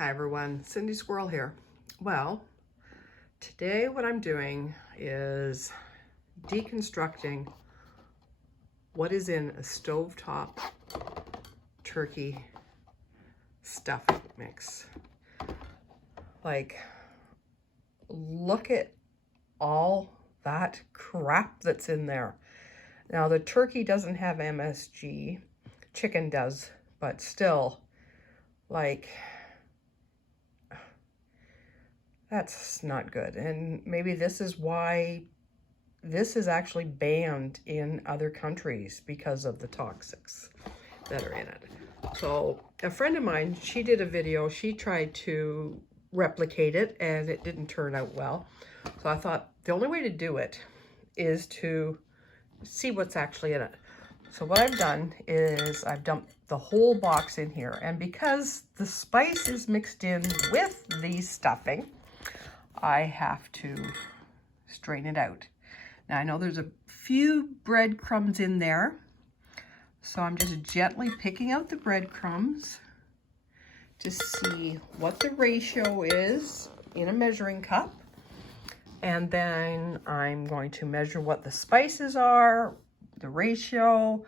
Hi everyone, Cindy Squirrel here. Well, today what I'm doing is deconstructing what is in a stovetop turkey stuffing mix. Like, look at all that crap that's in there. Now the turkey doesn't have MSG, chicken does, but still, like, that's not good. And maybe this is why this is actually banned in other countries because of the toxics that are in it. So a friend of mine, she did a video, she tried to replicate it and it didn't turn out well. So I thought the only way to do it is to see what's actually in it. So what I've done is I've dumped the whole box in here, and because the spice is mixed in with the stuffing, I have to strain it out. Now I know there's a few breadcrumbs in there, so I'm just gently picking out the breadcrumbs to see what the ratio is in a measuring cup. And then I'm going to measure what the spices are, the ratio,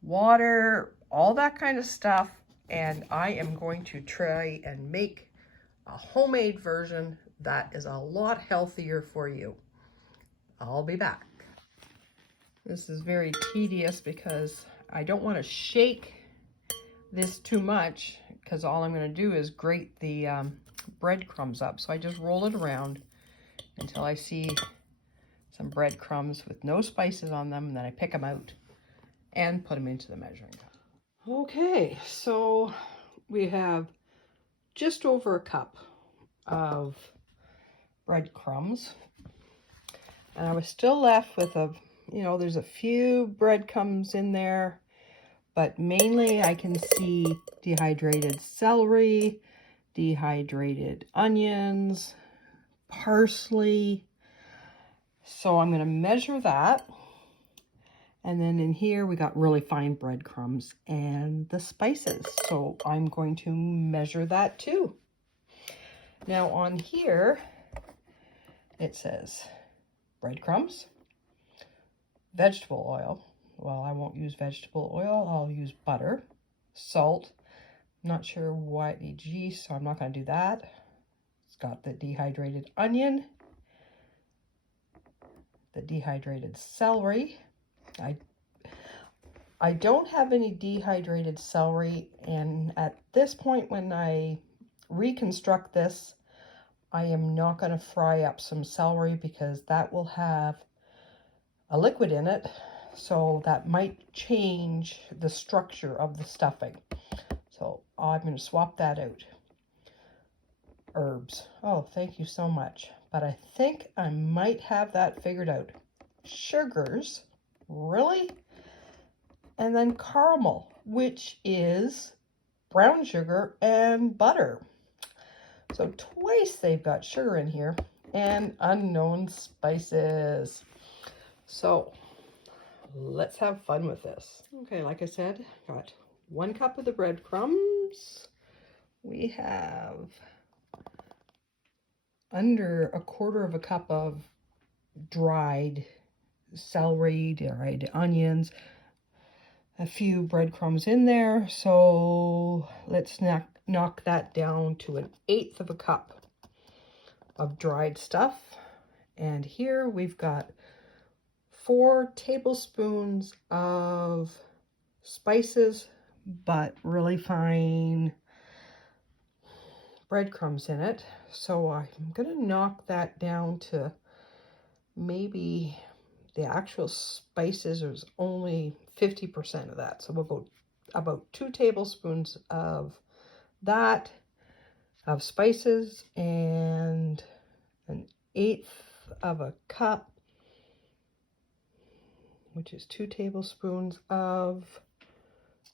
water, all that kind of stuff. And I am going to try and make a homemade version that is a lot healthier for you. I'll be back. This is very tedious because I don't want to shake this too much, because all I'm going to do is grate the breadcrumbs up. So I just roll it around until I see some breadcrumbs with no spices on them, and then I pick them out and put them into the measuring cup. Okay, so we have just over a cup of breadcrumbs, and I was still left with there's a few breadcrumbs in there, but mainly I can see dehydrated celery, dehydrated onions, parsley. So I'm going to measure that. And then in here we got really fine breadcrumbs and the spices. So I'm going to measure that too. Now on here it says breadcrumbs, vegetable oil. Well, I won't use vegetable oil, I'll use butter, salt. I'm not sure why it needs yeast, so I'm not going to do that. It's got the dehydrated onion, the dehydrated celery. I don't have any dehydrated celery, and at this point when I reconstruct this, I am not going to fry up some celery because that will have a liquid in it, so that might change the structure of the stuffing. So I'm going to swap that out. Herbs. Oh, thank you so much. But I think I might have that figured out. Sugars. Really? And then caramel, which is brown sugar and butter. So twice they've got sugar in here, and unknown spices. So let's have fun with this. Okay, like I said, got 1 cup of the breadcrumbs. We have under 1/4 cup of dried celery, dried onions, a few breadcrumbs in there. So let's knock that down to 1/8 cup of dried stuff. And here we've got 4 tablespoons of spices, but really fine breadcrumbs in it. So I'm gonna knock that down to maybe the actual spices is only 50% of that. So we'll go about 2 tablespoons of that, of spices, and 1/8 cup, which is 2 tablespoons of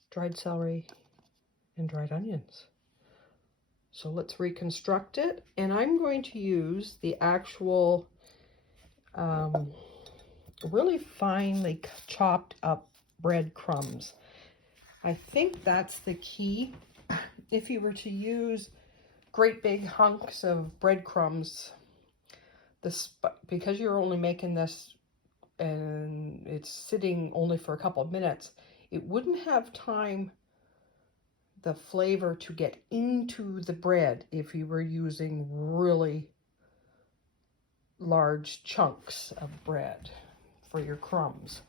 dried celery and dried onions. So let's reconstruct it, and I'm going to use the actual really finely chopped up breadcrumbs. I think that's the key. If you were to use great big hunks of breadcrumbs, because you're only making this and it's sitting only for a couple of minutes, it wouldn't have time, the flavor, to get into the bread if you were using really large chunks of bread for your crumbs.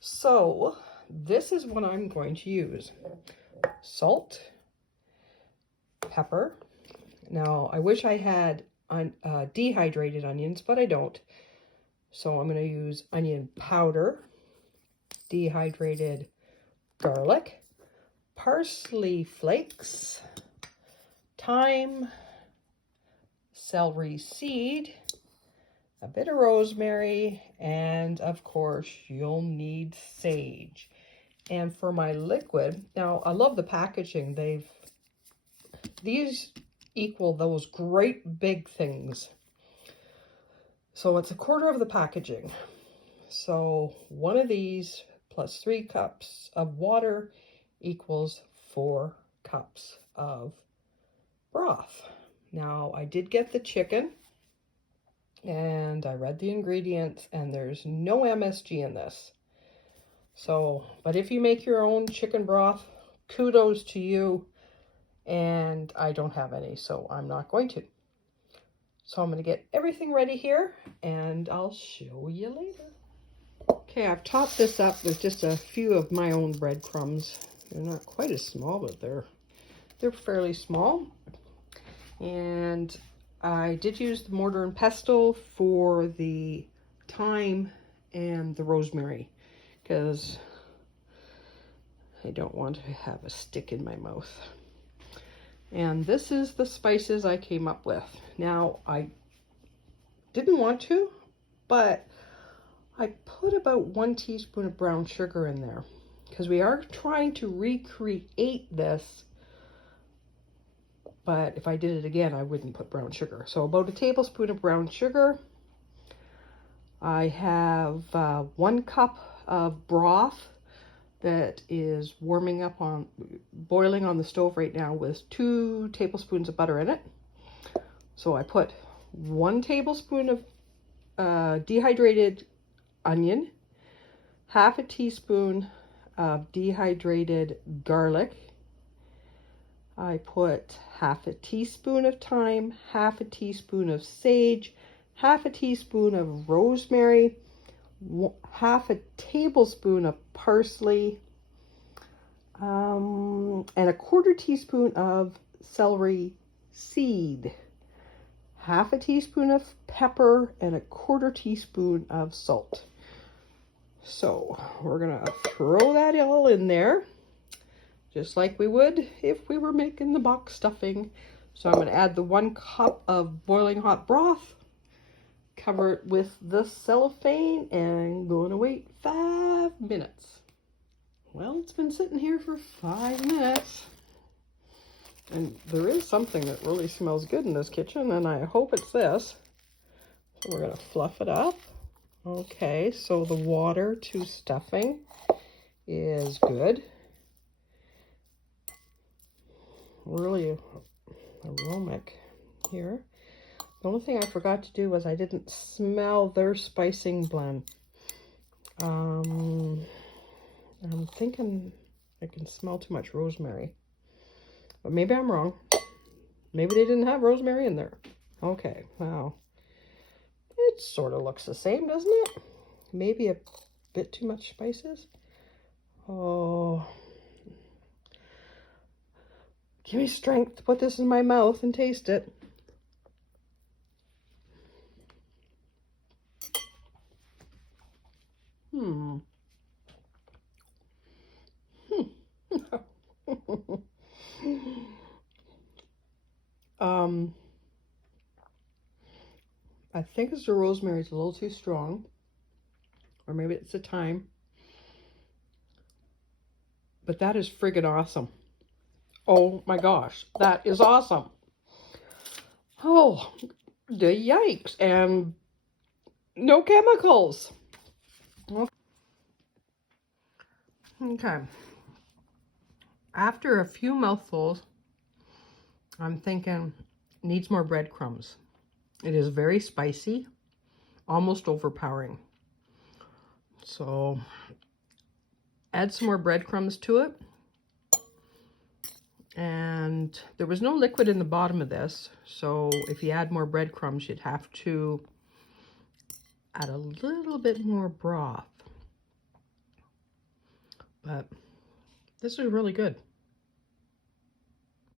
So this is what I'm going to use: salt, pepper. Now I wish I had dehydrated onions, but I don't. So I'm going to use onion powder, dehydrated garlic, parsley flakes, thyme, celery seed, a bit of rosemary, and of course you'll need sage. And for my liquid, now I love the packaging. These equal those great big things. So it's 1/4 of the packaging. So one of these plus 3 cups of water equals 4 cups of broth. Now I did get the chicken and I read the ingredients, and there's no MSG in this. So, but if you make your own chicken broth, kudos to you. And I don't have any, so I'm not going to. So I'm going to get everything ready here, and I'll show you later. Okay, I've topped this up with just a few of my own breadcrumbs. They're not quite as small, but they're fairly small. And I did use the mortar and pestle for the thyme and the rosemary, because I don't want to have a stick in my mouth. And this is the spices I came up with. Now, I didn't want to, but I put about 1 teaspoon of brown sugar in there, because we are trying to recreate this. But if I did it again, I wouldn't put brown sugar. So about 1 tablespoon of brown sugar. I have 1 cup of broth that is boiling on the stove right now with 2 tablespoons of butter in it. So I put 1 tablespoon of dehydrated onion, 1/2 teaspoon of dehydrated garlic. I put 1/2 teaspoon of thyme, 1/2 teaspoon of sage, 1/2 teaspoon of rosemary, 1/2 tablespoon of parsley, and 1/4 teaspoon of celery seed, 1/2 teaspoon of pepper, and 1/4 teaspoon of salt. So we're gonna throw that all in there, just like we would if we were making the box stuffing. So I'm gonna add the 1 cup of boiling hot broth, cover it with the cellophane, and going to wait 5 minutes. Well, it's been sitting here for 5 minutes, and there is something that really smells good in this kitchen, and I hope it's this. So we're going to fluff it up. Okay, so the water to stuffing is good. Really aromatic here. The only thing I forgot to do was I didn't smell their spicing blend. I'm thinking I can smell too much rosemary, but maybe I'm wrong. Maybe they didn't have rosemary in there. Okay, wow. It sort of looks the same, doesn't it? Maybe a bit too much spices. Oh, give me strength to put this in my mouth and taste it. I think it's the rosemary is a little too strong, or maybe it's the thyme, but that is friggin' awesome. Oh my gosh, that is awesome. Oh, the yikes, and no chemicals. Okay. After a few mouthfuls, I'm thinking needs more breadcrumbs. It is very spicy, almost overpowering. So add some more breadcrumbs to it. And there was no liquid in the bottom of this, so if you add more breadcrumbs, you'd have to add a little bit more broth. But this is really good.